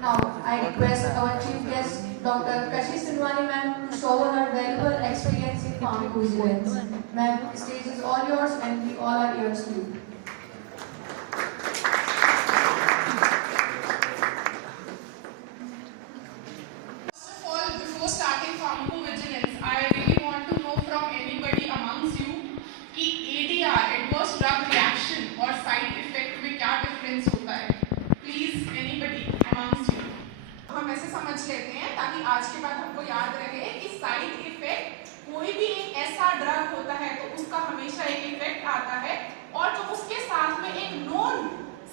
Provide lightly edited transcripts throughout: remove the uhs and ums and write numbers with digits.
Now, I request our chief guest, Dr. Kashi Sinwani ma'am, to show her valuable experience in pharmacovigilance. Ma'am, the stage is all yours and we all are ears to you. First of all, before starting pharmacovigilance, I really want to know from anybody amongst you कि ADR, adverse drug reaction और side effect में क्या difference होता है? Please, anybody amongst you. हम ऐसे समझ लेते हैं ताकि आज के बाद हमको याद रहे कि साइड इफेक्ट कोई भी एक ऐसा ड्रग होता है तो उसका हमेशा एक इफेक्ट आता है और जो उसके साथ में एक नॉन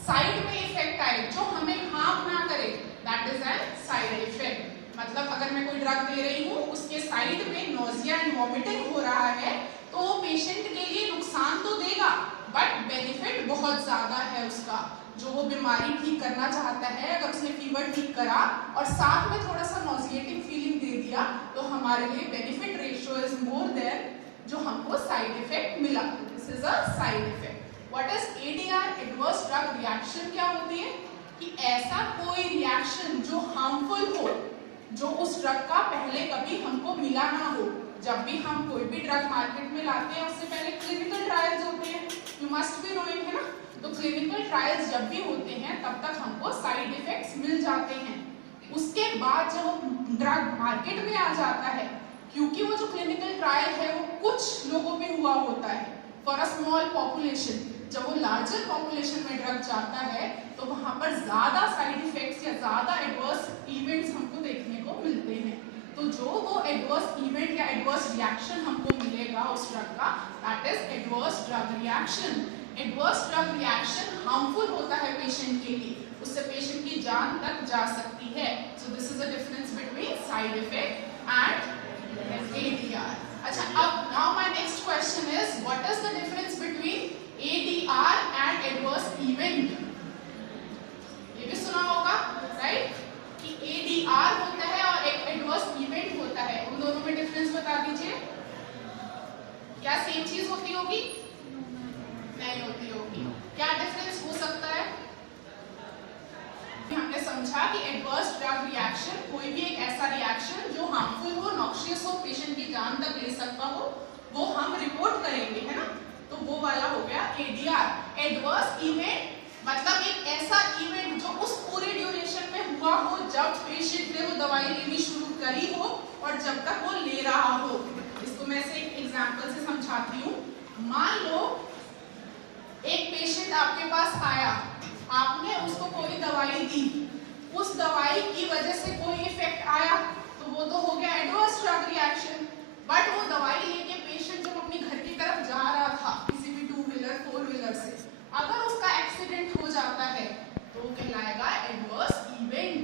साइड में इफेक्ट आए जो हमें हार्म ना करे, that is an side effect. मतलब अगर मैं कोई ड्रग दे रही हूँ उसके साइड में नोजिया एंड वॉमिटिंग हो रहा है तो वो पेशेंट के लिए नुकसान तो देगा बट बेनिफिट बहुत ज्यादा है उसका। जो वो बीमारी ठीक करना चाहता है, अगर उसने फीवर ठीक करा और साथ में थोड़ा सा नॉजिएटिंग फीलिंग दे दिया तो हमारे लिए benefit ratio is more than जो हमको साइड इफेक्ट मिला। This is a side effect. What is ADR, adverse drug reaction? क्या होती है कि ऐसा कोई रिएक्शन जो हार्मफुल हो, जो उस ड्रग का पहले कभी हमको मिला ना हो। जब भी हम कोई भी ड्रग मार्केट में लाते हैं उससे पहले क्लिनिकल ट्रायल्स होते हैं, यू मस्ट बी नोइंग, है ना। तो क्लिनिकल ट्रायल्स जब भी होते हैं तब तक हमको साइड इफेक्ट्स मिल जाते हैं। उसके बाद जब वो ड्रग मार्केट में आ जाता है, क्योंकि वो जो क्लिनिकल ट्रायल है वो कुछ लोगों में हुआ होता है फॉर अ स्मॉल पॉपुलेशन। जब वो लार्जर पॉपुलेशन में ड्रग जाता है तो वहां पर ज्यादा साइड इफेक्ट्स या ज्यादा एडवर्स इवेंट्स हमको देखने को मिलते हैं। तो जो वो एडवर्स इवेंट या एडवर्स रिएक्शन हमको मिलेगा उस ड्रग का, that is adverse drug reaction. Adverse drug reaction harmful होता है पेशेंट के लिए, उससे पेशेंट की जान तक जा सकती है। So this is a difference between side effect and ADR। अच्छा, अब now my next question is what is the difference between ADR and adverse event? ये भी सुना होगा, राइट, कि ADR होता है और एक एडवर्स इवेंट होता है। उन दोनों में डिफरेंस बता दीजिए। क्या सेम चीज होती होगी? नहीं होती होगी। क्या डिफरेंस हो सकता है? हमने समझा कि एडवर्स ड्रग रिएक्शन कोई भी एक ऐसा रिएक्शन जो हार्मफुल हो, नॉक्सियस हो, पेशेंट की जान तक ले सकता हो, वो हम रिपोर्ट करेंगे, है ना। तो वो वाला हो गया ADR। एडवर्स इवेंट मतलब एक ऐसा इवेंट जो उस पूरे ड्यूरेशन में हुआ हो जब पेशेंट ने वो दवाई लेनी शुरू करी हो और जब तक वो ले रहा हो। इसको मैं से एक एग्जांपल से समझाती हूँ। मान लो एक पेशेंट आपके पास आया, आपने उसको कोई दवाई दी, उस दवाई की वजह से कोई इफेक्ट आया तो वो तो हो गया एडवर्स ड्रग रिएक्शन। बट वो दवाई लेके पेशेंट जब अपनी घर की तरफ जा रहा था किसी भी 2 व्हीलर 4 व्हीलर से, अगर उसका एक्सीडेंट हो जाता है तो वो कहलाएगा एडवर्स इवेंट।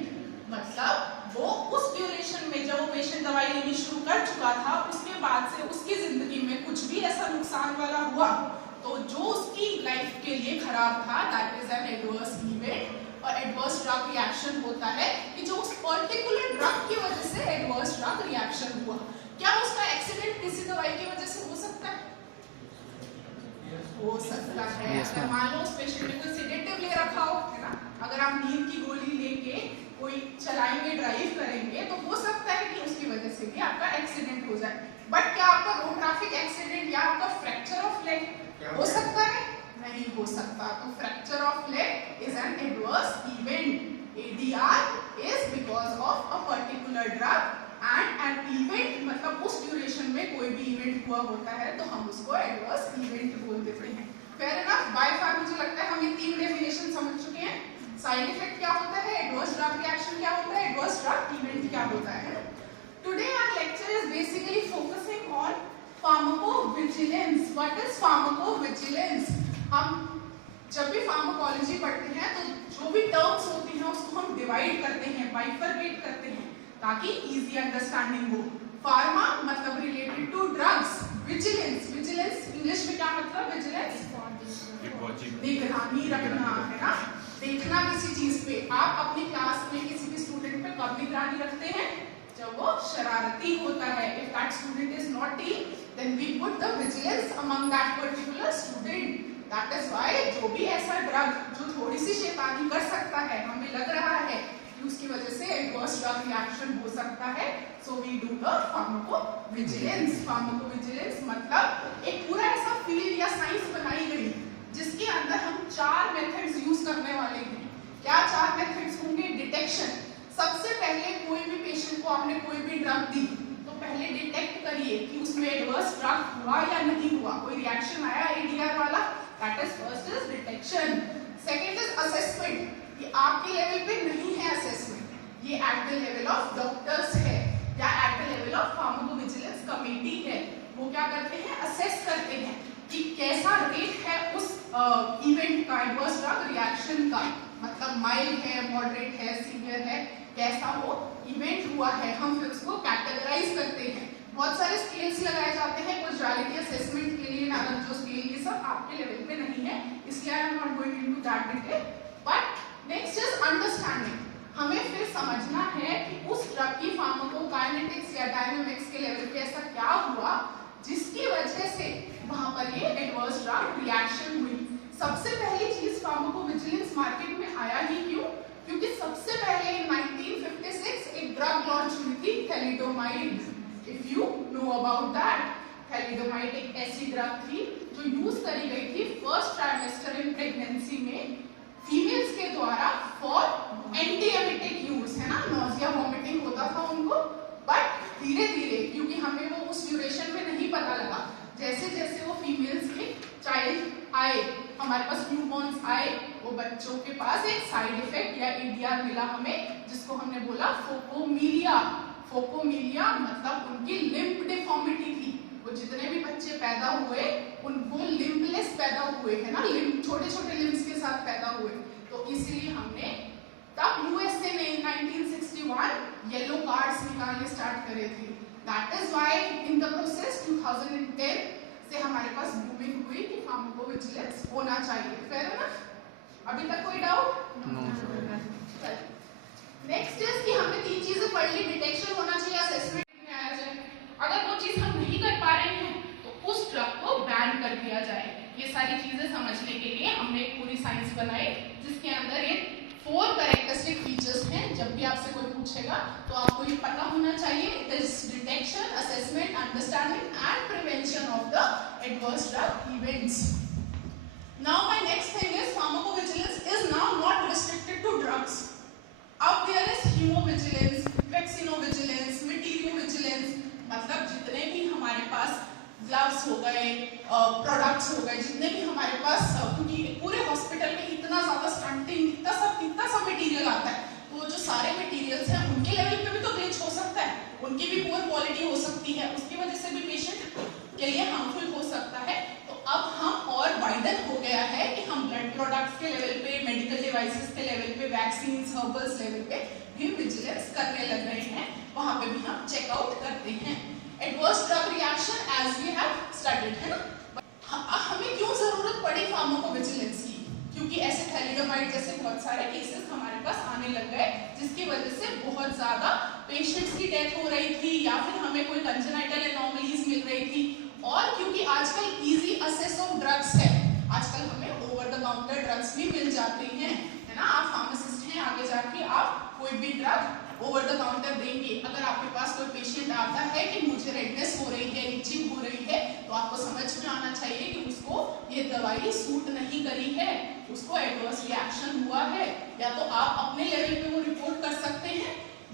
मतलब वो उस ड्यूरेशन में जब वो पेशेंट दवाई लेनी शुरू कर चुका था उसके बाद से उसकी जिंदगी में कुछ भी ऐसा नुकसान वाला हुआ तो जो उसकी लाइफ के लिए खराब था, that is an adverse event. और एडवर्स ड्रग रिएक्शन होता है कि जो उस पर्टिकुलर ड्रग की वजह से एडवर्स ड्रग रिएक्शन हुआ। क्या उसका एक्सीडेंट किसी दवाई की वजह से हो सकता है? हो सकता है। अगर मान लो उस पेशेंट ने कोई सेडेटिव ले रखा हो, है ना, अगर आप नींद की गोली लेके कोई चलाएंगे, ड्राइव करेंगे, तो हो सकता है कि उसकी वजह से भी आपका एक्सीडेंट हो जाए। बट क्या आपका रोड ट्रैफिक एक्सीडेंट या आपका फ्रैक्चर ऑफ लेग हो सकता है? नहीं हो सकता। तो fracture of leg is an adverse event. ADR is because of a particular drug and an event, मतलब उस ड्यूरेशन में कोई भी इवेंट हुआ होता है तो हम उसको एडवर्स इवेंट बोल देते हैं। Fair enough. बाय फार मुझे लगता है हम ये तीन डेफिनेशन समझ चुके हैं। साइड इफेक्ट क्या होता है, एडवर्स ड्रग रिएक्शन क्या होता है, एडवर्स ड्रग इवेंट क्या होता है। Today our lecture is basically focusing on pharmacovigilance. What is pharmacovigilance? हम जब भी फार्माकोलॉजी पढ़ते हैं तो जो भी टर्म्स होती हैं उसको हम डिवाइड करते हैं, बाइफरकेट करते हैं ताकि इजी अंडरस्टैंडिंग हो। फार्मा मतलब related to drugs, vigilance, vigilance English में क्या मतलब, विजिलेंस निगरानी रखना, है ना, देखना किसी चीज पे। आप अपनी क्लास में किसी भी स्टूडेंट पे कब निगरानी रखते हैं, जब वो शरारती होता है। If that student is naughty then we put the vigilance among that particular student. That is why जो भी ऐसा ड्रग जो थोड़ी सी शैतानी कर सकता है, हमें लग रहा है कि उसकी वजह से एडवर्स ड्रग रिएक्शन हो सकता है, so we do the pharmacovigilance. Pharmacovigilance मतलब एक पूरा ऐसा फील्ड या साइंस बनाई गई जिसके अंदर हम 4 मेथड्स यूज करने वाले हैं। क्या 4 मेथड्स होंगे? डिटेक्शन। सबसे पहले कोई भी पेशेंट को आपने कोई भी ड्रग दी तो पहले डिटेक्ट करिए कि उसमें एडवर्स ड्रग हुआ या नहीं हुआ, कोई रिएक्शन आया एडीआर वाला, that is first is detection. Second is assessment. ये आपके लेवल पे नहीं है असेसमेंट, ये at the level of doctors है या at the level of pharmacovigilance committee है। वो क्या करते हैं, असेस करते हैं कि कैसा रेट है उस इवेंट का, एडवर्स ड्रग रिएक्शन का, मतलब माइल्ड है, मॉडरेट है, सीवियर है, कैसा वो इवेंट हुआ है। हम फिर उसको कैटेगराइज करते हैं। बहुत सारे स्केल्स लगाए जाते हैं कॉजुअलिटी असेसमेंट के लिए, जो स्केल ये सब आपके लेवल पे नहीं है, इसलिए I am not going into that detail. But next is understanding. हमें फिर समझना है कि उस ड्रग की फार्माकोकाइनेटिक्स या डायनामिक्स के लेवल पे ऐसा क्या हुआ जिसकी वजह से वहां पर ये एडवर्स ड्रग रिएक्शन हुई। सबसे पहली चीज फार्माकोविजिलेंस मार्केट में आया ही क्यों? क्योंकि सबसे पहले in 1956 एक ड्रग लॉन्च हुई थी, thalidomide. If you know about that, thalidomide एक ऐसी ड्रग थी जो यूज करी गई थी फर्स्ट ट्राइमेस्टर इन प्रेगनेंसी में फीमेल्स के द्वारा फॉर एंटीएमिटिक यूज, है ना, नॉजिया वॉमिटिंग होता था उनको। बट धीरे धीरे, क्योंकि हमें वो उस ड्यूरेशन में नहीं पता लगा, जैसे जैसे वो फीमेल्स के चाइल्ड आए, हमारे पास न्यूबॉर्न्स आए, वो बच्चों के पास एक साइड इफेक्ट या एडीआर मिला हमें, जिसको हमने बोला फोकोमीलिया। फोकोमीलिया मतलब उनकी लिम्फ डिफॉर्मिटी थी। वो जितने भी बच्चे पैदा हुए उनको लिम्फलेस पैदा हुए, है ना, छोटे छोटे लिम्स के साथ पैदा हुए। तो इसलिए हमने तब यूएसए ने 1961 येलो कार्ड्स निकालने स्टार्ट करे थे। That is why in the process 2010 से हमारे पास मूविंग हुई कि फार्माकोविजिलेंस होना चाहिए। फेयर है ना? अभी तक कोई डाउट? नेक्स्ट इज कि हमने 3 चीजें पढ़ ली, डिटेक्शन होना चाहिए, असेसमेंट में आया जाए। अगर वो चीज हम नहीं कर पा रहे हैं तो उस ड्रग को बैन कर दिया जाए। ये सारी चीजें समझने के लिए हमने एक पूरी साइंस बनाई जिसके अंदर ये 4 कैरेक्टरिस्टिक फीचर्स हैं। जब भी आपसे कोई पूछेगा तो आपको ये पता होना चाहिए, it is detection, assessment, understanding and prevention of the adverse drug events. Now my next thing is pharmacovigilance is now not restricted to drugs. अब there is hemovigilance, vaccinovigilance, materiovigilance, मतलब जितने भी हमारे पास ग्लव्स हो गए, प्रोडक्ट्स हो गए, जितने भी हमारे पास, क्योंकि पूरे हॉस्पिटल में इतना ज्यादा स्टंटिंग, इतना सा मटेरियल आता है, तो जो सारे मटेरियल्स हैं उनके लेवल पे भी तो ग्लिच हो सकता है, उनकी भी पुअर क्वालिटी हो सकती है, उसकी वजह से भी पेशेंट के लिए हार्मफुल हो सकता है। तो अब हम और वाइडन हो गया है कि हम ब्लड प्रोडक्ट्स के लेवल पे, मेडिकल डिवाइसेस के लेवल पे, वैक्सीन, हर्बल्स लेवल पे भी विजिलेंस करने लग रहे हैं, वहां पे भी हम चेकआउट करते हैं। Adverse drug reaction as we have studied, है ना। हमें क्यों जरूरत पड़ी फार्माकोविजिलेंस की? क्योंकि ऐसे थैलिडोमाइड जैसे बहुत सारे केसेस हमारे पास आने लग गए जिसकी वजह से बहुत ज्यादा पेशेंट्स की डेथ हो रही थी या फिर हमें कोई कंजेनाइटल एनोमलीज मिल रही थी। और क्योंकि आजकल इजी एक्सेस ऑफ ड्रग्स है, आजकल हमें ओवर द काउंटर ड्रग्स भी मिल जाते हैं, है ना। आप फार्मासिस्ट हैं, आगे जाके आप कोई भी ड्रग ओवर द काउंटर देंगे। अगर आपके पास कोई पेशेंट आता है कि मुझे रेडनेस हो रही है, इचिंग हो रही है, तो आपको समझ में आना चाहिए कि उसको ये दवाई सूट नहीं करी है, उसको एडवर्स रिएक्शन हुआ है। या तो आप अपने लेवल पे वो रिपोर्ट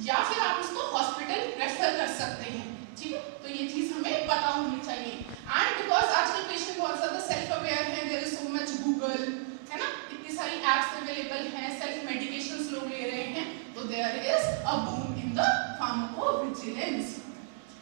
या फिर आप उसको हॉस्पिटल रेफर कर सकते हैं, ठीक है। तो ये चीज हमें पता होनी चाहिए। एंड बिकॉज आजकल पेशेंट बहुत ज्यादा सेल्फ अवेयर है, there is so much Google, है ना, इतनी सारी एप्स अवेलेबल हैं, सेल्फ मेडिकेशंस लोग ले रहे हैं, तो there is a boom in the pharmacovigilance.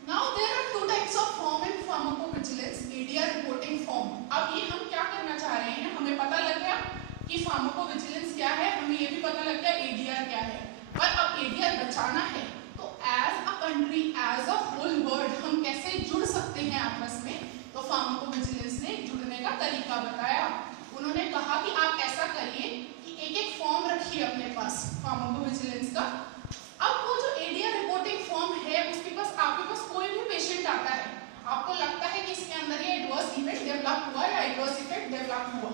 Now there are two types of form in pharmacovigilance, ADR reporting form. अब ये हम क्या करना चाह रहे हैं, हमें पता लग गया कि फार्माकोविजिलेंस क्या है, हमें ये भी पता लग गया एडीआर क्या है, पर अब एडीआर बचाना है तो as a country, as a whole world हम कैसे जुड़ सकते हैं आपस में। तो फार्माकोविजिलेंस ने जुड़ने का तरीका बताया। उन्होंने कहा कि आप ऐसा करिए कि एक एक फॉर्म रखिए अपने पास फार्माकोविजिलेंस का। अब वो जो एडीआर रिपोर्टिंग फॉर्म है उसके पास, आपके पास कोई भी पेशेंट आता है, आपको लगता है कि इसके अंदर ये एडवर्स इवेंट डेवलप हुआ या एडवर्स इफेक्ट डेवलप हुआ,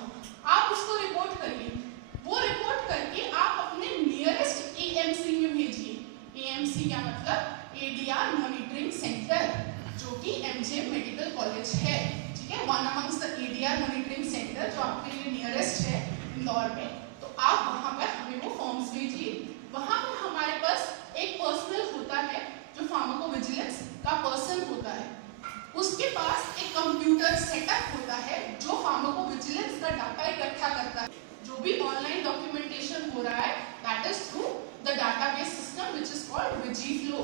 आप उसको रिपोर्ट करिए। वो रिपोर्ट करके आप अपने नियरेस्ट एएमसी में भेजिए। एएमसी क्या मतलब, एडीआर मॉनिटरिंग सेंटर, जो कि एमजीएम मेडिकल कॉलेज है, ठीक है, one amongst the ADR monitoring centre जो आपके लिए नियरेस्ट है इंदौर में। तो आप वहां पर हमें वो फॉर्म्स भेजिए। वहां पर हमारे पास एक पर्सनल होता है जो फार्माकोविजिलेंस का पर्सन होता है, उसके पास एक कंप्यूटर सेटअप होता है जो फार्माकोविजिलेंस का डाटा इकट्ठा करता है। जो भी ऑनलाइन डॉक्यूमेंटेशन हो रहा है that is through the database system which is called VigiFlow.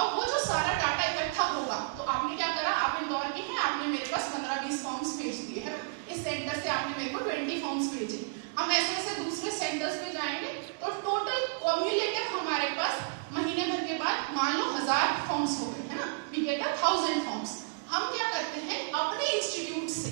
अब वो जो सारा डाटा इकट्ठा होगा, तो आपने क्या करा, आप इंदौर के हैं, आपने मेरे पास 15-20 फॉर्म्स भेज दिए है, इस सेंटर से आपने मेरे को 20 फॉर्म्स भेजे। हम ऐसे ऐसे दूसरे सेंटर्स पे जाएंगे तो टोटल कम्युलेटिव हमारे पास महीने भर के बाद मान लो 1000 फॉर्म्स हो गए, है ना, वी गेट 1000 फॉर्म्स। हम क्या करते हैं, अपने इंस्टीट्यूट से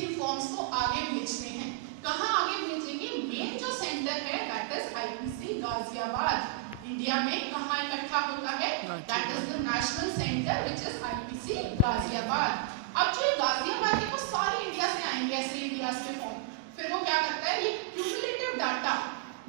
इन फॉर्म्स को आगे भेजते हैं। कहाँ आगे भेजेंगे, मेन जो सेंटर है that is IPC Ghaziabad. India में कहाँ इकट्ठा होता है, that is the national centre which is IPC Ghaziabad. अब जो गाजियाबाद है वो सारे इंडिया से आएंगे, ऐसे इंडिया से फॉर्म, फिर वो क्या करता है, ये क्यूमुलेटिव डाटा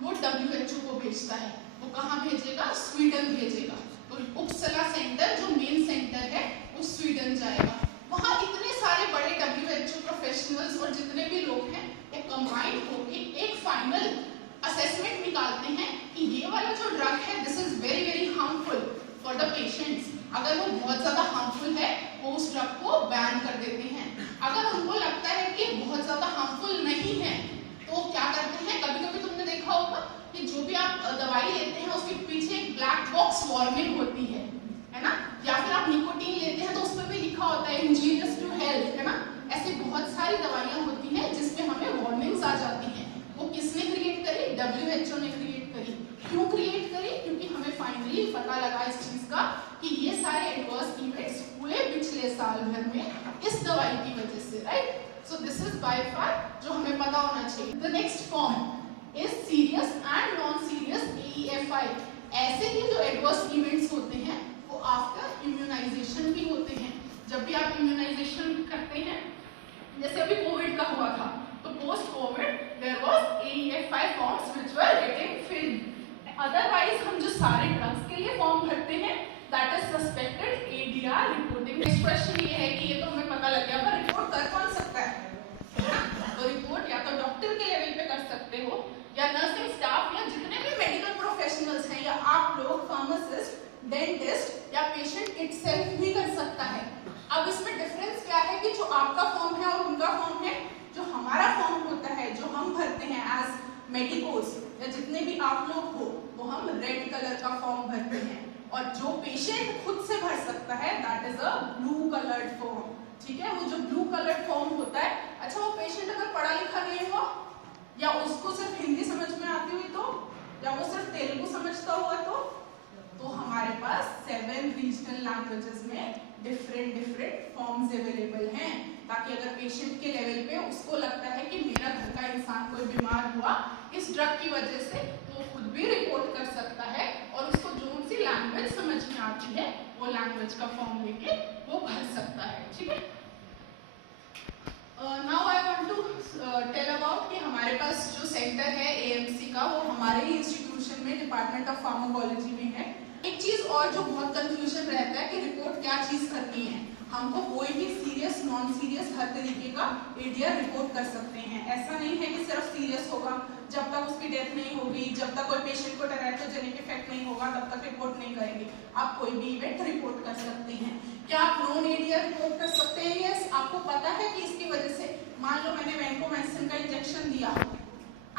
वो WHO को भेजता है। वो कहाँ भेजेगा, स्वीडन भेजेगा। तो उपसला सेंटर जो मेन सेंटर है वो स्वीडन जाएगा। वहाँ इतने सारे बड़े WHO प्रोफेशनल्स और जितने भी लोग हैं वो कंबाइन होकर एक फाइनल असेसमेंट निकालते हैं कि ये वाला जो ड्रग है this is very very harmful for the patients. अगर वो बहुत ज्यादा हार्मफुल है वो उस ड्रग को बैन कर देते हैं। अगर उनको लगता है कि बहुत ज्यादा हार्मफुल नहीं है तो क्या करते हैं, कभी कभी तुमने देखा होगा कि जो भी आप दवाई लेते हैं उसके पीछे एक ब्लैक बॉक्स वार्निंग होती है ना, या फिर आप निकोटीन लेते हैं तो उस पर भी लिखा होता है इंजीरियस टू हेल्थ, है ना। ऐसी बहुत सारी दवाइयां होती हैं जिसमें हमें वार्निंग्स आ जाती हैं। वो किसने क्रिएट करी, WHO ने क्रिएट करी। क्यों क्रिएट करी, क्योंकि हमें फाइनली पता लगा इस चीज का कि ये सारे एडवर्स इवेंट्स हुए पिछले साल भर में इस दवाई की वजह से, right. So this is by far जो हमें पता होना चाहिए। The next form is serious and non serious AEFI। ऐसे ही जो एडवर्स इवेंट्स होते हैं वो आफ्टर इम्यूनाइजेशन भी होते हैं। जब भी आप इम्यूनाइजेशन करते हैं, जैसे अभी कोविड का हुआ था, तो post covid there was AEFI forms which were getting filled. Otherwise हम जो सारे ड्रग्स के लिए फॉर्म भरते हैं that is suspected ADR reporting. Next question ये है कि ये तो हमें पता लग गया, पर रिपोर्ट कर कौन सकता है, तो रिपोर्ट या तो डॉक्टर के लेवल पे कर सकते हो, या नर्सिंग स्टाफ, या जितने भी मेडिकल प्रोफेशनल्स हैं, या आप लोग फार्मासिस्ट, डेंटिस्ट, या पेशेंट इटसेल्फ भी कर सकता है। अब इसमें डिफरेंस क्या है कि जो आपका फॉर्म है और उनका फॉर्म है, जो हमारा फॉर्म होता है जो हम भरते हैं एज मेडिकोस या जितने भी आप लोग हो, वो हम रेड कलर का फॉर्म भरते हैं, और जो पेशेंट खुद से भर सकता है that is a blue coloured form, ठीक है। वो जो ब्लू कलर्ड फॉर्म होता है, अच्छा वो पेशेंट अगर पढ़ा लिखा नहीं हुआ, या उसको सिर्फ हिंदी समझ में आती हुई तो, या वो सिर्फ तेलुगु समझता हुआ तो हमारे पास 7 रीजनल लैंग्वेजेस में डिफरेंट फॉर्म्स अवेलेबल हैं, ताकि अगर पेशेंट के लेवल पे उसको लगता है कि मेरा घर का इंसान कोई बीमार हुआ इस ड्रग की वजह से, तो वो खुद भी रिपोर्ट कर सकता है, और उसको जो सी लैंग्वेज समझ में आती है वो लैंग्वेज का फॉर्म लेके वो भर सकता है, ठीक है। Now I want to tell about कि हमारे पास जो सेंटर है AMC का, वो हमारे ही इंस्टीट्यूशन में डिपार्टमेंट ऑफ फार्माकोलॉजी में है। एक चीज और जो बहुत कंफ्यूजन रहता है कि रिपोर्ट क्या चीज करनी है। हमको कोई भी सीरियस नॉन सीरियस हर तरीके का ADR रिपोर्ट कर सकते हैं। ऐसा नहीं है कि सिर्फ सीरियस होगा, जब तक उसकी डेथ नहीं होगी, जब तक कोई पेशेंट को टेरेटोजेनिक इफेक्ट नहीं होगा तब तक रिपोर्ट नहीं करेंगे। आप कोई भी इवेंट रिपोर्ट कर सकते हैं। क्या आप नॉन एडीआर रिपोर्ट कर सकते हैं? यस। आपको पता है कि इसकी वजह से, मान लो मैंने वैंकोमैसिन का इंजेक्शन दिया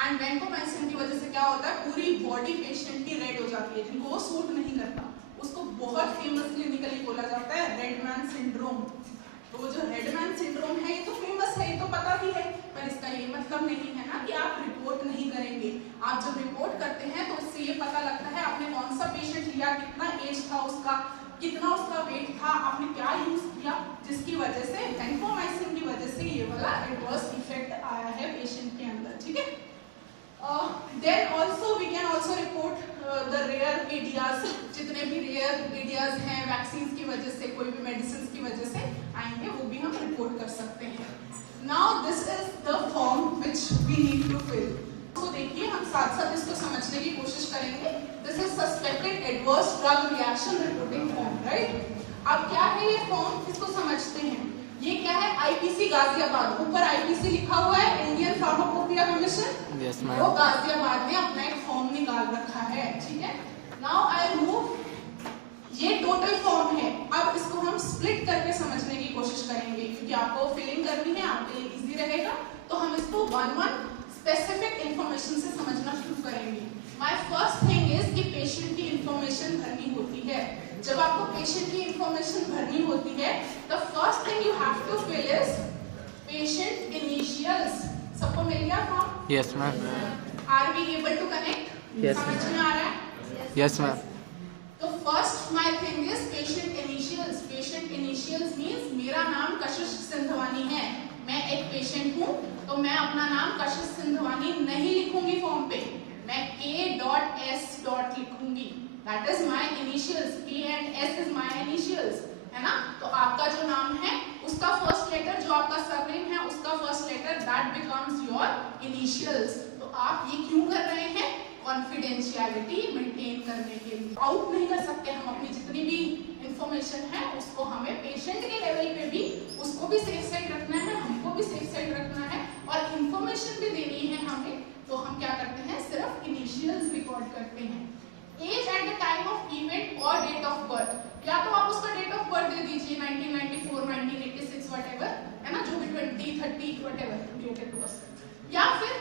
एंड वैंकोमैसिन की वजह से क्या होता है, पूरी बॉडी पेशेंट की रेड हो जाती है, जिनको वो सूट नहीं करता। उसको बहुत फेमस क्लिनिकली बोला जाता है रेडमैन सिंड्रोम। तो जो रेडमैन सिंड्रोम है ये तो फेमस है, ये तो पता भी है, पर इसका ये मतलब नहीं है ना कि आप रिपोर्ट नहीं करेंगे। आप जब रिपोर्ट करते हैं तो इससे ये पता लगता है आपने कौन सा पेशेंट लिया, कितना एज था उसका, कितना उसका वेट था, आपने क्या यूज किया, जिसकी वजह से वैंकोमैसिन की वजह से ये वाला एडवर्स इफेक्ट आया है पेशेंट के अंदर। ठीक है। Then also we can also report the rare ADRs, जितने भी rare ADRs हैं वैक्सीन की वजह से, कोई भी मेडिसिन की वजह से आएंगे, वो भी हम रिपोर्ट कर सकते हैं। Now this is the form which we need to fill. तो देखिए हम साथ साथ इसको समझने की कोशिश करेंगे। This is suspected adverse drug reaction reporting form, right? अब क्या है ये फॉर्म, इसको समझते हैं। ये क्या है, आईपीसी गाजियाबाद, ऊपर आईपीसी लिखा हुआ है, इंडियन फार्माकोपिया कमीशन। वो गाजियाबाद ने अपना एक फॉर्म निकाल रखा है। ठीक है। नाउ आई मूव, ये टोटल फॉर्म है। अब इसको हम स्प्लिट करके समझने की कोशिश करेंगे, क्योंकि आपको फिलिंग करनी है, आपके लिए इजी रहेगा। तो हम इसको वन वन स्पेसिफिक इंफॉर्मेशन से समझना शुरू करेंगे। माय फर्स्ट थिंग इज कि पेशेंट की इंफॉर्मेशन भरनी होती है। जब आपको पेशेंट की इंफॉर्मेशन भरनी होती है, the first thing you have to fill is patient initials. सबको मिल गया form? Yes ma'am. Are we able to connect? समझ में आ रहा है? Yes ma'am. तो first my thing is patient initials. Patient initials means मेरा नाम कशिश सिंधवानी है, मैं एक पेशेंट हूं, तो मैं अपना नाम कशिश सिंधवानी नहीं लिखूंगी फॉर्म पे, मैं K.S. लिखूंगी। That is my initials. K and S is my initials, है ना। तो आपका जो नाम है उसका फर्स्ट लेटर, जो आपका सरनेम है उसका first letter, that becomes your initials. तो आप ये क्यों कर रहे हैं? कॉन्फिडेंशियलिटी मेंटेन करने के लिए। आउट नहीं कर सकते हम अपनी जितनी भी इंफॉर्मेशन है उसको, हमें पेशेंट के लेवल पे भी उसको भी सेफ साइड रखना है, हमको भी सेफ साइड रखना है, और इंफॉर्मेशन भी देनी है हमें। तो हम क्या करते हैं, सिर्फ इनिशियल्स रिकॉर्ड करते हैं। As at the time of event और डेट ऑफ बर्थ, या तो आप उसका डेट ऑफ बर्थ दे दीजिए 1994, 1986 व्हाटएवर, है ना, जो भी 20, 30 व्हाटएवर रिलेटेड टू अस, या फिर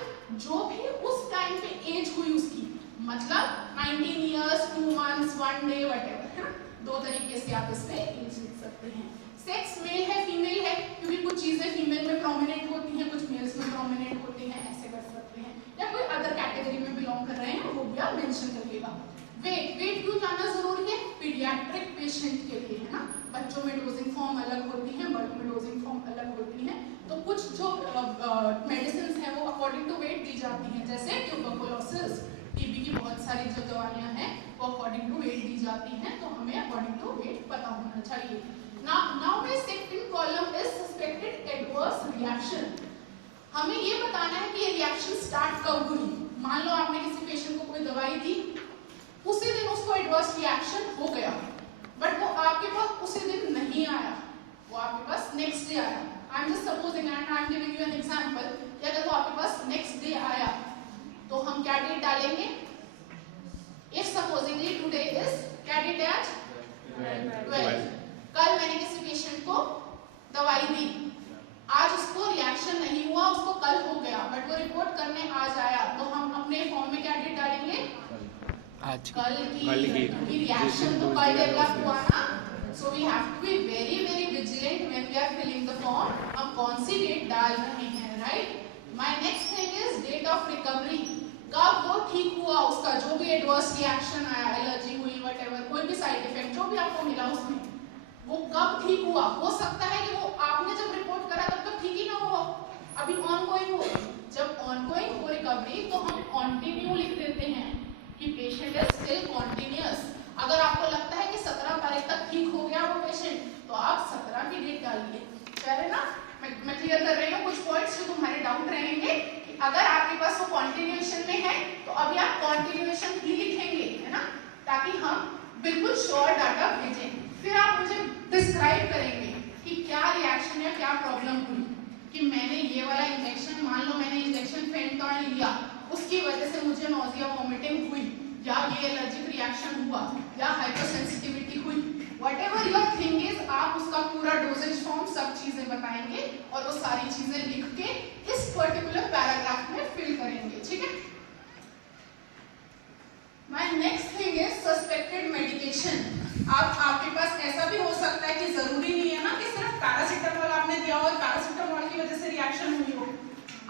जो भी उस टाइम पे एज हुई उसकी, मतलब 19 इयर्स 2 मंथ्स 1 डे व्हाटएवर, है ना। दो तरीके से आप इसमें एज लिख सकते हैं। सेक्स मेल है फीमेल है, क्योंकि कुछ चीजें फीमेल में प्रोमिनेंट होती हैं, कुछ मेल्स में प्रोमिनेंट होती हैं, ऐसे कर सकते हैं। या कोई अदर कैटेगरी में बिलोंग कर रहे हैं वो भी आप मेंशन करिएगा। वेट क्यों जानना जरूरी है? पीडियाट्रिक पेशेंट के लिए, है ना। बच्चों में डोजिंग फॉर्म अलग होती है, बड़ों में डोजिंग फॉर्म अलग होती है। तो कुछ जो मेडिसिन है वो अकॉर्डिंग टू वेट दी जाती हैं, जैसे ट्यूबरकुलोसिस, टीबी की बहुत सारी जो दवाइयां हैं वो अकॉर्डिंग टू वेट दी जाती हैं, तो हमें अकॉर्डिंग टू वेट पता होना चाहिए। Now my second column is suspected adverse reaction. हमें ये बताना है कि ये रिएक्शन स्टार्ट कब हुई। मान लो आपने किसी पेशेंट को कोई दवाई दी, उसी दिन उसको एडवर्स रिएक्शन हो गया, बट वो आपके पास उसी दिन नहीं आया, वो आपके पास नेक्स्ट डे आया। I am just supposing and I am giving you an example कि अगर वो आपके पास नेक्स्ट डे आया तो हम क्या डेट डालेंगे? इफ सपोजिंगली टुडे इज क्या डेट है आज? 12। कल मैंने किसी पेशेंट को दवाई दी, आज उसको रिएक्शन नहीं हुआ, उसको कल हो गया, बट वो रिपोर्ट करने आज आया, तो हम अपने फॉर्म में क्या डेट डालेंगे? आज कल की रिएक्शन तो कल डेवलप हुआ ना। So we have to be very very vigilant when we are filling the form, हम कौन सी डेट डाल रहे हैं, right. My next thing is date of recovery, कब वो ठीक हुआ, उसका जो भी एडवर्स रिएक्शन आया, एलर्जी हुई व्हाटएवर, कोई भी साइड इफेक्ट जो भी आपको मिला उसमें, वो कब ठीक हुआ। हो सकता है कि वो आपने जब रिपोर्ट करा तब तक ठीक ही ना हो, अभी ऑनगोइंग हो। जब ऑनगोइंग हो रिकवरी तो हम कंटिन्यू लिख देते हैं कि पेशेंट इज स्टिल कंटिन्यूअस। अगर आपको लगता है कि 17 तारीख तक ठीक हो गया वो पेशेंट, तो आप 17 की डेट डालिए। चले ना, मैं क्लियर कर रही हूँ कुछ पॉइंट्स जो तुम्हारे डाउट रहेंगे कि अगर आपके पास वो कंटिन्यूएशन में है तो अभी आप कंटिन्यूएशन ही लिखेंगे, है ना, ताकि हम बिल्कुल श्योर डाटा भेजें। फिर आप मुझे डिस्क्राइब करेंगे कि क्या रिएक्शन या क्या प्रॉब्लम हुई, कि मैंने ये वाला इंजेक्शन, मान लो मैंने इंजेक्शन फेंटॉन लिया, उसकी वजह से मुझे नोजिया वोमिटिंग हुई, या ये एलर्जिक रिएक्शन रिएक्शन हुआ या हाइपरसेंसिटिविटी हुई, व्हाटएवर योर थिंग इज, आप उसका पूरा डोजेज फॉर्म सब चीजें बताएंगे और वो सारी चीजें लिख के इस पर्टिकुलर पैराग्राफ में फिल करेंगे, ठीक है। My next thing is suspected medication. आपके पास ऐसा भी हो सकता है कि जरूरी नहीं है ना कि सिर्फ पैरासीटामोल आपने दिया हो और पैरासीटामोल की वजह से रिएक्शन हुई हो,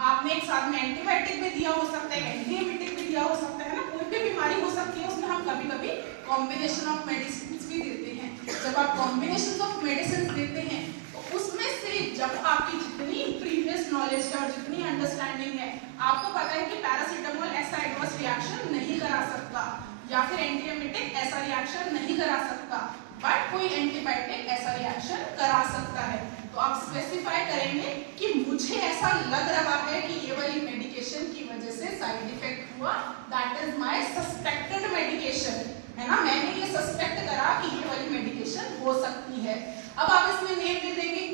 आपने एक साथ में एंटीबायोटिक भी दिया हो सकता है, एंटीएमिटिक भी दिया हो सकता है ना, कोई भी बीमारी हो सकती है, उसमें हम कभी कभी कॉम्बिनेशन ऑफ मेडिसिन भी देते हैं। जब आप कॉम्बिनेशन ऑफ मेडिसिन देते हैं तो उसमें से जब आपकी जितनी प्रीवियस नॉलेज है और जितनी अंडरस्टैंडिंग है, आपको पता है कि पैरासीटामोल ऐसा एडवर्स रिएक्शन नहीं करा सकता या फिर एंटीएमिटिक ऐसा रिएक्शन नहीं करा सकता, बट कोई एंटीबायोटिक ऐसा रिएक्शन करा सकता है, तो आप स्पेसिफाई करेंगे कि मुझे ऐसा लग रहा है कि ये वाली मेडिकेशन की वजह से साइड इफेक्ट हुआ, that is my suspected medication, है ना, मैंने ये सस्पेक्ट करा कि ये वाली मेडिकेशन हो सकती है। अब आप इसमें नेम दे देंगे,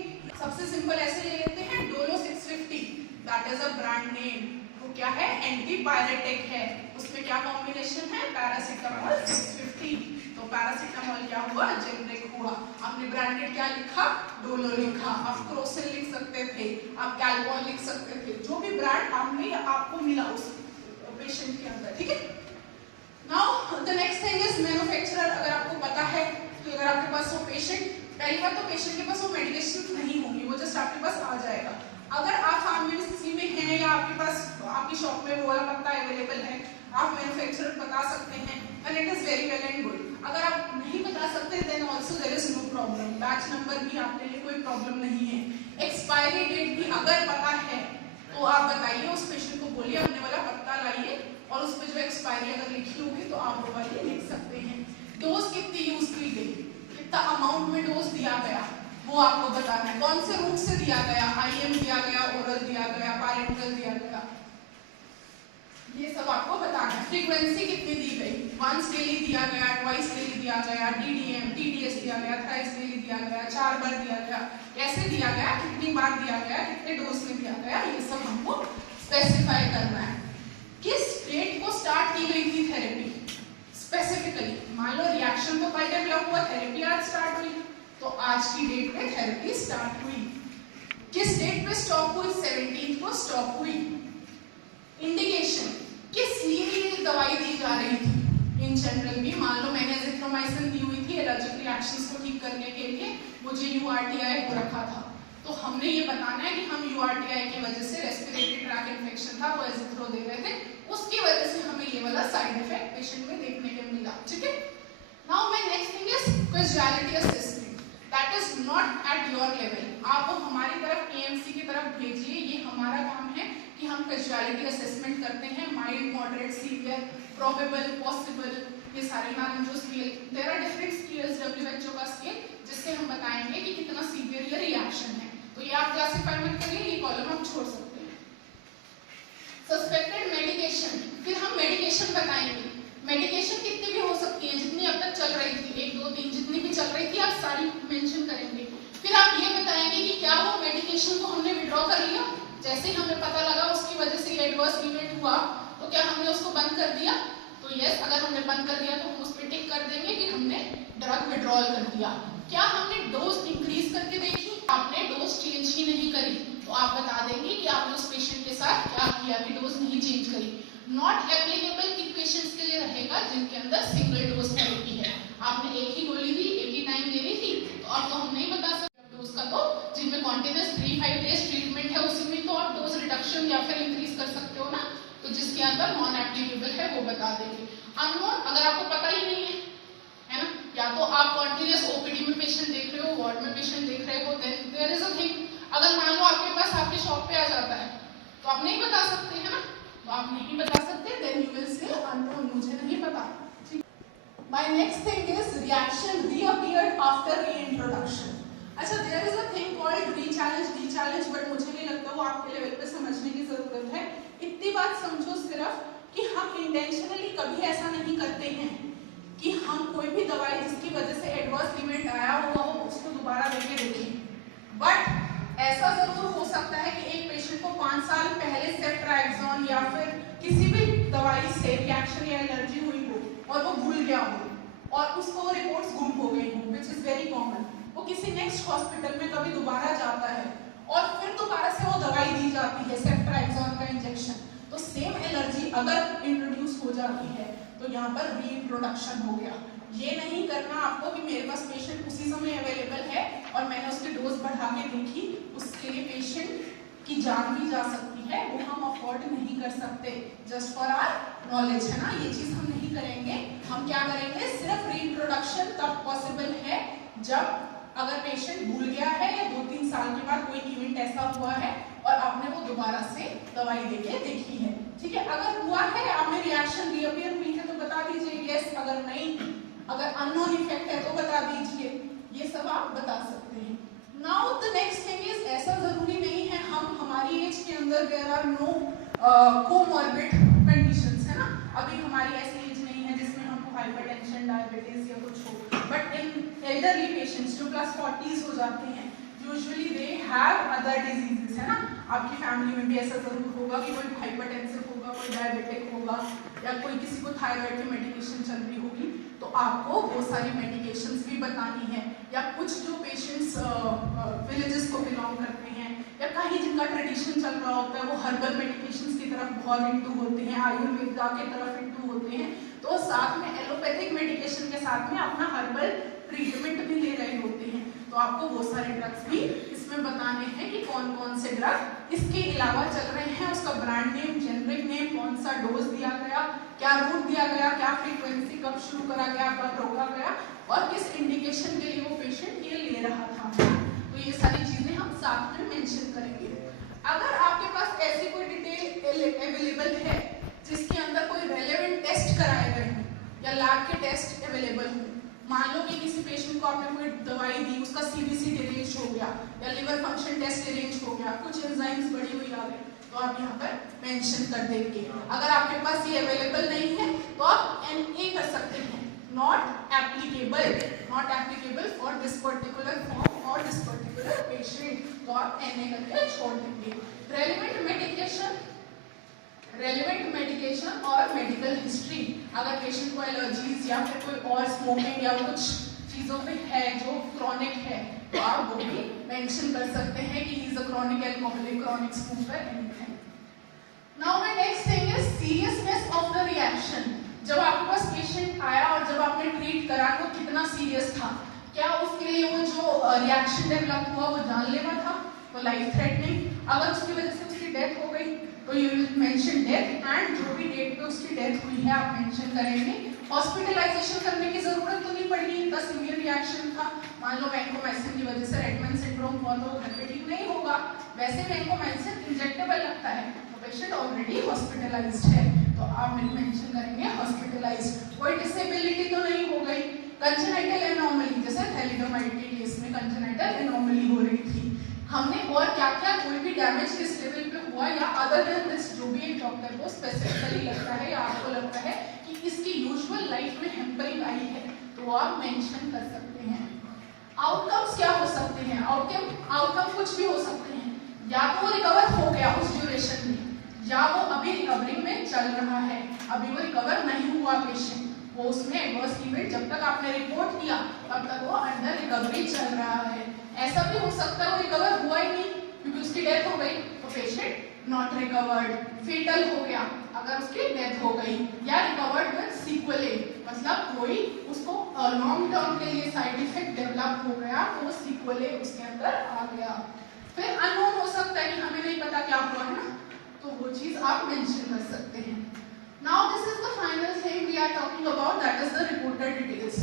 सबसे सिंपल ऐसे ले लेते हैं, Dolo 650, that is a brand name, वो क्या है, एंटीपायरेटिक है, उसमें क्या कॉम्बिनेशन है, पैरासीटामोल 650, तो पैरासीटामोल क्या हुआ, जेनरिक हुआ, आपने ब्रांडेड क्या लिखा, डोलो लिखा, आप क्रोसिन लिख सकते थे, आप कैलपॉल लिख सकते थे, जो भी ब्रांड आपको मिला उस पेशेंट के अंदर, ठीक है। Now the next thing is manufacturer. अगर आपको पता है कि अगर आपके पास वो पेशेंट, पहली बात तो पेशेंट के पास वो मेडिकेशन नहीं होंगी, वो जस्ट आपके पास आ जाएगा। अगर आप फार्मेसी में हैं या आपके पास आपकी शॉप में वो वाला पत्ता अवेलेबल है, आप मैन्युफैक्चरर बता सकते हैं, and it is very well and good. अगर आप नहीं बता सकते then also there is no problem, batch number भी आपके लिए कोई प्रॉब्लम नहीं है। एक्सपायरी डेट भी अगर पता है तो आप बताइए, उस पेशेंट को बोलिए अपने वाला पत्ता लाइए और उस पर जो एक्सपायरी अगर लिखी होगी तो आप वो वाली लिख सकते हैं। डोज कितनी यूज की गई, कितना अमाउंट में डोज दिया गया, वो आपको बताना है, कौन से रूट से दिया गया, आईएम दिया गया, ओरल दिया गया, पैरेंटल दिया गया, ये सब आपको बताना है। फ्रीक्वेंसी कितनी दी गई, वंस डेली दिया गया, ट्वाइस डेली दिया गया, डीडीएम टीडीएस दिया गया, थ्राइस डेली दिया गया, 4 बार दिया गया, कैसे दिया गया, कितनी बार दिया गया, कितने डोज में दिया गया, ये सब हमको स्पेसिफाई करना है। किस डेट को स्टार्ट की गई थी थेरेपी स्पेसिफिकली, मान लो रिएक्शन तो कल डेवलप हुआ, थेरेपी आज स्टार्ट हुई, तो आज की डेट पे थेरेपी स्टार्ट हुई। किस डेट पे स्टॉप हुई, 17 को स्टॉप हुई। इंडिकेशन, किस लिए ये दवाई दी जा रही थी, इन जनरल भी मान लो मैंने एजिथ्रोमाइसिन दी हुई थी एलर्जिक रिएक्शंस को ठीक करने के लिए, मुझे यूआरटीआई हो रखा था, तो हमने ये बताना है कि हम यूआरटीआई की वजह से रेस्पिरेटरी ट्रैक इन्फेक्शन था, वो एजिथ्रो दे रहे थे, उसकी वजह से हमें ये वाला साइड इफेक्ट पेशेंट में देखने को मिला, ठीक है। Now my next thing is casualty assessment, that is not at your level, आप हमारी तरफ एएमसी की तरफ भेजिए, ये हमारा काम है कि हम कैजुअलिटी असेसमेंट करते हैं, mild, moderate, severe, probable, possible, ये सारे नाम जो scale, there are different scales WHO का स्केल, जिससे हम बताएंगे कि कितना सीवियर ये रिएक्शन है, तो ये आप क्लासिफाई मत करिए, ये कॉलम आप छोड़ सकते हैं। सस्पेक्टेड मेडिकेशन, फिर हम मेडिकेशन बताएंगे, मेडिकेशन कितनी भी हो सकती है, जितनी अब तक चल रही थी, 1 2 3 जितनी भी चल रही थी आप सारी मेंशन करेंगे। फिर आप ये बताएंगे कि क्या वो मेडिकेशन को हमने विड्रॉ कर लिया, जैसे ही हमें पता लगा उसकी वजह से एडवर्स इवेंट हुआ तो क्या हमने उसको बंद कर दिया, तो यस, अगर हमने बंद कर दिया तो हम उस पर टिक कर देंगे कि हमने ड्रग विड्रॉल कर दिया। क्या हमने डोज इंक्रीज करके देखी, आपने डोज चेंज ही नहीं करी, तो आप बता देंगे कि आपने उस पेशेंट के साथ क्या किया कि डोज नहीं चेंज करी। नॉट एप्लीकेबल किन पेशेंट्स के लिए रहेगा, जिनके अंदर सिंगल डोज थेरेपी है, आपने एक ही गोली दी, एक ही टाइम देनी थी, तो अब तो हम नहीं बता सकते डोज का, तो जिनमें कॉन्टिन्यूस 3-5 डेज ट्रीटमेंट है उसी में तो आप डोज रिडक्शन या फिर इंक्रीज कर सकते हो ना, तो जिसके अंदर नॉन एप्लीकेबल है वो बता देंगे। अननोन, अगर आपको पता ही नहीं है ना, या तो आप कॉन्टिन्यूस ओपीडी में पेशेंट देख रहे हो, वार्ड में पेशेंट देख रहे हो, then there is a thing, अगर मान लो आपके पास आपके शॉप पे आ जाता है तो आप नहीं बता सकते है ना, तो आप नहीं बता सकते, then you will say unknown, मुझे नहीं पता, ठीक। My next thing is reaction reappeared after reintroduction. अच्छा, there is a thing called rechallenge, dechallenge, but मुझे नहीं लगता वो आपके लेवल पे समझने की जरूरत है। इतनी बात समझो सिर्फ कि हम इंटेंशनली कभी ऐसा नहीं करते हैं कि हम कोई भी दवाई जिसकी वजह से एडवर्स इवेंट आया हुआ हो उसको दोबारा देके देखें, बट ऐसा जरूर हो सकता है कि एक पेशेंट को 5 साल पहले सेफ्ट्राक्सोन या फिर किसी भी दवाई से रिएक्शन या एलर्जी हुई हो और वो भूल गया हो और उसको रिपोर्ट्स गुम हो गई हो, विच इज वेरी कॉमन, वो किसी नेक्स्ट हॉस्पिटल में कभी दोबारा जाता है और फिर दोबारा से वो दवाई दी जाती है सेफ्ट्राक्सोन का इंजेक्शन, तो सेम एलर्जी अगर इंट्रोड्यूस हो जाती है तो यहाँ पर रीइंट्रोडक्शन हो गया। ये नहीं करना आपको कि मेरे पास पेशेंट उसी समय अवेलेबल है और मैंने उसकी डोज बढ़ा के देखी, उसके लिए पेशेंट की जान भी जा सकती है, वो हम अफोर्ड नहीं कर सकते। जस्ट फॉर आवर नॉलेज है ना, ये चीज हम नहीं करेंगे। हम क्या करेंगे, सिर्फ रीइंट्रोडक्शन तब पॉसिबल है जब अगर पेशेंट भूल गया है या 2-3 साल के बाद कोई इवेंट ऐसा हुआ है और आपने वो दोबारा से दवाई देके देखी है, ठीक है। अगर हुआ है, आप में रिएक्शन रीअपीयर हुई है तो बता दीजिए यस, अगर नहीं, अगर अननोन इफेक्ट है तो बता दीजिए, ये सब आप बता सकते हैं। Now the next thing is, ऐसा जरूरी नहीं है हम हमारी एज के अंदर there are no comorbid conditions, है ना, अभी हमारी ऐसी एज नहीं है जिसमें हमको हाइपरटेंशन, डायबिटीज या कुछ हो, बट इन एल्डरली पेशेंट्स जो प्लस 40s हो जाते हैं, usually they have other diseases, है ना। आपकी फैमिली में भी ऐसा जरूर होगा कि कोई हाइपरटेंसिव होगा, कोई डायबिटिक होगा या कोई किसी को थायराइड की मेडिकेशन चल रही होगी, तो आपको वो सारी मेडिकेशंस भी बतानी है। या कुछ जो पेशेंट्स विलेजेस को बिलोंग करते हैं या कहीं जिनका ट्रेडिशन चल रहा होता है, वो हर्बल मेडिकेशंस की तरफ बहुत इंटू होते हैं, आयुर्वेदा की तरफ इंटू होते हैं, तो साथ में एलोपैथिक मेडिकेशन के साथ में अपना हर्बल ट्रीटमेंट भी ले रहे होते हैं, तो आपको वो सारे ड्रग्स भी इसमें बताने हैं कि कौन कौन से ड्रग इसके अलावा चल रहे हैं, उसका ब्रांड नेम, जेनरिक नेम, कौन सा डोज दिया गया, क्या रूट दिया गया, क्या फ्रीक्वेंसी, कब शुरू करा गया, कब रोका गया और किस इंडिकेशन के लिए वो पेशेंट ये ले रहा था। तो ये सारी चीजें हम साथ में मेंशन करेंगे। अगर आपके पास ऐसी कोई डिटेल अवेलेबल है जिसके अंदर कोई रेलेवेंट टेस्ट कराए गए हैं या लैब के टेस्ट अवेलेबल हो, मान लो कि किसी पेशेंट को आपने कोई दवाई दी, उसका सीबीसी डिरेंज हो गया या लिवर फंक्शन टेस्ट डिरेंज हो गया, कुछ एंजाइम्स बढ़ी हुई आ गई, तो आप यहाँ पर मेंशन कर देंगे। अगर आपके पास ये अवेलेबल नहीं है तो आप NA कर सकते हैं, not applicable for this particular form और दिस पर्टिकुलर पेशेंट, तो आप NA करके छोड़ देंगे। रेलेवेंट मेडिकेशन और मेडिकल हिस्ट्री, अगर पेशेंट को एलर्जीज या फिर कोई और स्मोकिंग या कुछ चीजों पे है जो क्रॉनिक है, तो आप वो भी मेंशन कर सकते हैं कि he is a chronic alcoholic, chronic smoker, anything. Now my next thing is seriousness of the reaction. जब आपके पास पेशेंट आया और जब आपने ट्रीट करा तो कितना सीरियस था, क्या उसके लिए वो जो रिएक्शन डेवलप हुआ वो जानलेवा था, तो लाइफ थ्रेटनिंग। अगर उसकी वजह से उसकी डेथ हो गई तो you will mention death and जो भी डेट पे उसकी डेथ हुई है आप मेंशन करेंगे। हॉस्पिटलाइजेशन करने की जरूरत तो नहीं पड़ेगी, इतना सीवियर रिएक्शन था, मान लो वैंकोमाइसिन की वजह से रेडमैन सिंड्रोम हुआ तो घर पे ठीक नहीं होगा, वैसे वैंकोमाइसिन इंजेक्टेबल लगता है तो पेशेंट ऑलरेडी हॉस्पिटलाइज्ड है, तो आप मेंशन करेंगे हॉस्पिटलाइज्ड। कोई डिसेबिलिटी तो नहीं हो गई, कंजेनाइटल एनोमली, जैसे थैलिडोमाइड के केस में कंजेनाइटल एनोमली हो रही थी, हमने और क्या क्या कोई भी डैमेज किस लेवल पे हुआ या अदर देन दिस, जो भी एक डॉक्टर को स्पेसिफिकली लगता है या आपको लगता है कि इसकी यूजुअल लाइफ में हैम्परिंग आई है, तो आप मेंशन कर सकते हैं। आउटकम्स क्या हो सकते हैं, आउटकम कुछ भी हो सकते हैं, या तो वो रिकवर हो गया उस ड्यूरेशन में, या वो अभी रिकवरी में चल रहा है, अभी वो रिकवर नहीं हुआ पेशेंट, वो उसमें एडवर्स इवेंट जब तक आपने रिपोर्ट किया तब तक वो अंडर रिकवरी चल रहा है। ऐसा भी हो सकता है वो रिकवर हुआ ही नहीं क्योंकि उसकी डेथ हो गई, तो पेशेंट नॉट रिकवर्ड, फेटल हो गया अगर उसकी डेथ हो गई, या रिकवर्ड विद सीक्वेले, मतलब कोई उसको लॉन्ग टर्म के लिए साइड इफेक्ट डेवलप हो गया तो वो सीक्वेले उसके अंदर आ गया। फिर अननोन हो सकता है कि हमें नहीं पता क्या हुआ है ना, तो वो चीज आप मेंशन कर सकते हैं। Now this is the final thing we are talking about, that is the reported details.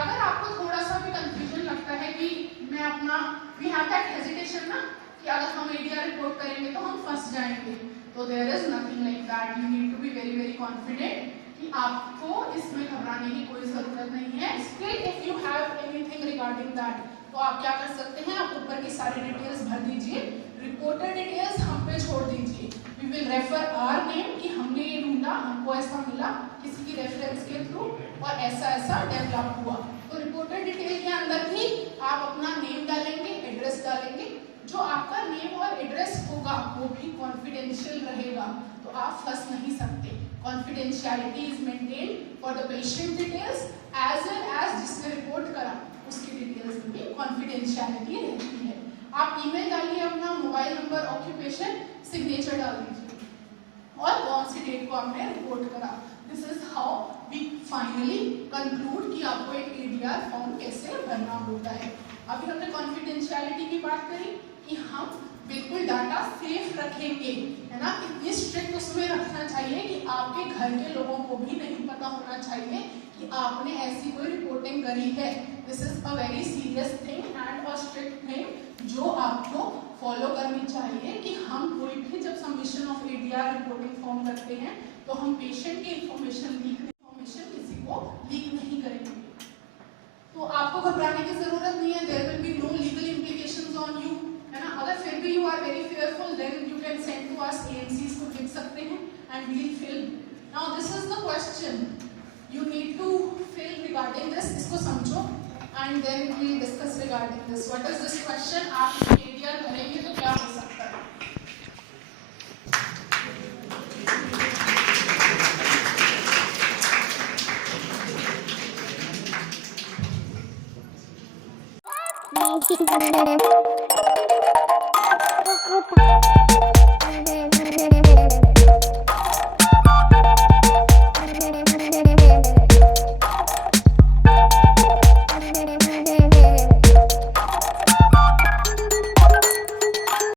अगर आपको थोड़ा सा भी कंफ्यूजन लगता है कि मैं अपना we have that hesitation ना कि अगर हम ADR रिपोर्ट करेंगे तो हम फंस जाएंगे, तो there is nothing like that. You need to be very very confident कि आपको इसमें घबराने की कोई जरूरत नहीं है। Still if you have anything regarding that, तो आप क्या कर सकते हैं, आप ऊपर की सारी डिटेल्स भर दीजिए, रिपोर्टेड डिटेल्स हम पे छोड़ दीजिए। We will refer our name कि हमने ये ढूंढा, हमको ऐसा मिला किसी की रेफरेंस के थ्रू और ऐसा ऐसा डेवलप हुआ, तो रिपोर्टेड डिटेल के अंदर ही आप अपना नेम डालेंगे, एड्रेस डालेंगे, जो आपका नेम और एड्रेस होगा वो भी कॉन्फिडेंशियल रहेगा, तो आप फंस नहीं सकते। Confidentiality is maintain for the patient details as well as जिसने रिपोर्ट करा उसकी डिटेल्स में भी कॉन्फिडेंशियलिटी रहती है। आप ईमेल डालिए, अपना मोबाइल नंबर, ऑक्यूपेशन, सिग्नेचर डाल दीजिए और कौन सी डेट को आपने रिपोर्ट करा। This is how we finally conclude कि आपको एक ADR फॉर्म कैसे भरना होता है। अभी हमने कॉन्फिडेंशियलिटी की बात करी कि हम बिल्कुल डाटा सेफ रखेंगे, है ना। इतनी स्ट्रिक्ट उसमें रखना चाहिए कि आपके घर के लोगों को भी नहीं पता होना चाहिए कि आपने ऐसी कोई रिपोर्टिंग करी है। This is a very serious thing and a strict thing जो आपको फॉलो करनी चाहिए कि हम कोई भी जब submission of ADR reporting form करते हैं तो हम पेशेंट की इंफॉर्मेशन किसी को लीक नहीं करेंगे। तो आपको घबराने की जरूरत नहीं है, there will be no legal implications on you, है ना। अगर फिर भी you are very fearful then you can send to us, AMCs को लिख सकते हैं and we will fill. Now this is the question you need to fill regarding this. इसको समझो and then we will discuss regarding this. What is this question? आप ADR भरेंगे तो क्या हो सकता है? Thank you.